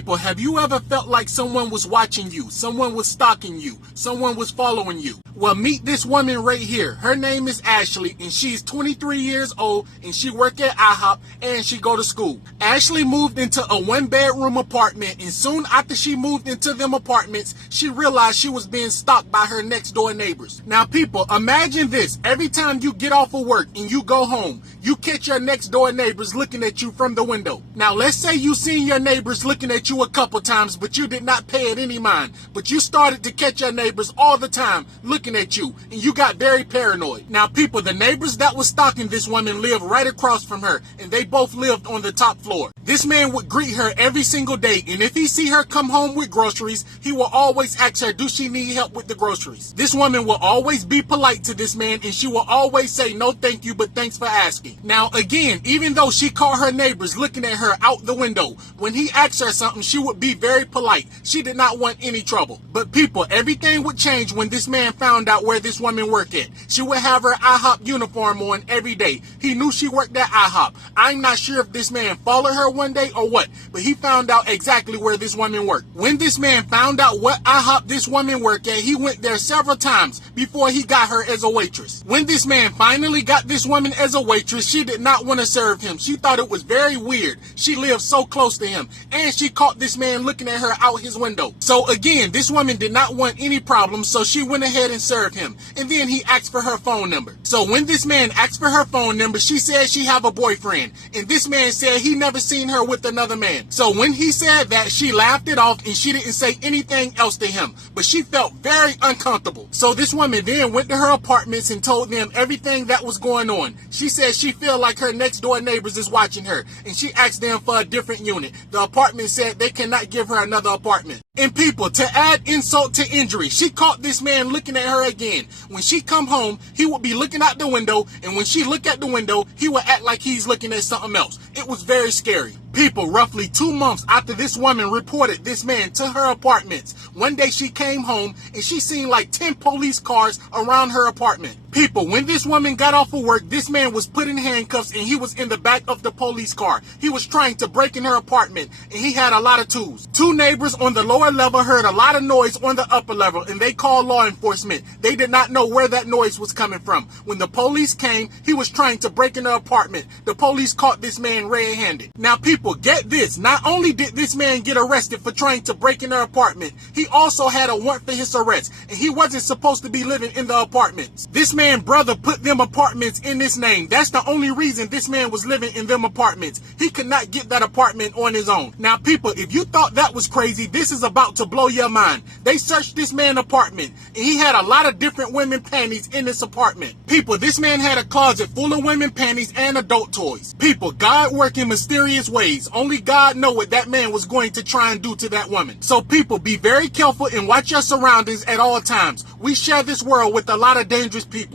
People, have you ever felt like someone was watching you, someone was stalking you, someone was following you? Well, meet this woman right here. Her name is Ashley, and she's 23 years old, and she work at IHOP, and she go to school. Ashley moved into a one-bedroom apartment, and soon after she moved into them apartments, she realized she was being stalked by her next-door neighbors. Now, people, imagine this. Every time you get off of work and you go home, you catch your next-door neighbors looking at you from the window. Now, let's say you seen your neighbors looking at you a couple times, but you did not pay it any mind. But you started to catch your neighbors all the time looking at you, and you got very paranoid. Now, people, the neighbors that was stalking this woman lived right across from her, and they both lived on the top floor. This man would greet her every single day, and if he see her come home with groceries, he will always ask her, do she need help with the groceries? This woman will always be polite to this man, and she will always say, no thank you, but thanks for asking. Now, again, even though she caught her neighbors looking at her out the window, when he asked her something, she would be very polite. She did not want any trouble. But people, everything would change when this man found out where this woman worked at. She would have her IHOP uniform on every day. He knew she worked at IHOP. I'm not sure if this man followed her one day or what, but he found out exactly where this woman worked. When this man found out what IHOP this woman worked at, he went there several times before he got her as a waitress. When this man finally got this woman as a waitress, she did not want to serve him. She thought it was very weird. She lived so close to him, and she caught this man looking at her out his window. So again, this woman did not want any problems, so she went ahead and served him. And then he asked for her phone number. So when this man asked for her phone number, she said she have a boyfriend, and this man said he never seen her with another man. So when he said that, she laughed it off, and she didn't say anything else to him, but she felt very uncomfortable. So this woman then went to her apartments and told them everything that was going on. She said she felt like her next door neighbors is watching her, and she asked them for a different unit. The apartment said they cannot give her another apartment. And people, to add insult to injury, she caught this man looking at her again. When she come home, he would be looking out the window, and when she look at the window, he would act like he's looking at something else. It was very scary. People, roughly 2 months after this woman reported this man to her apartments, one day she came home and she seen like 10 police cars around her apartment. People, when this woman got off of work, this man was put in handcuffs and he was in the back of the police car. He was trying to break in her apartment, and he had a lot of tools. Two neighbors on the lower level heard a lot of noise on the upper level, and they called law enforcement. They did not know where that noise was coming from. When the police came, he was trying to break in her apartment. The police caught this man red-handed. Now people, get this. Not only did this man get arrested for trying to break in her apartment, he also had a warrant for his arrest, and he wasn't supposed to be living in the apartments. This man's brother put them apartments in his name. That's the only reason this man was living in them apartments. He could not get that apartment on his own. Now people, if you thought that was crazy, this is about to blow your mind. They searched this man's apartment, and he had a lot of different women panties in this apartment. People, this man had a closet full of women panties and adult toys. People, God work in mysterious ways. Only God know what that man was going to try and do to that woman. So people, be very careful and watch your surroundings at all times. We share this world with a lot of dangerous people.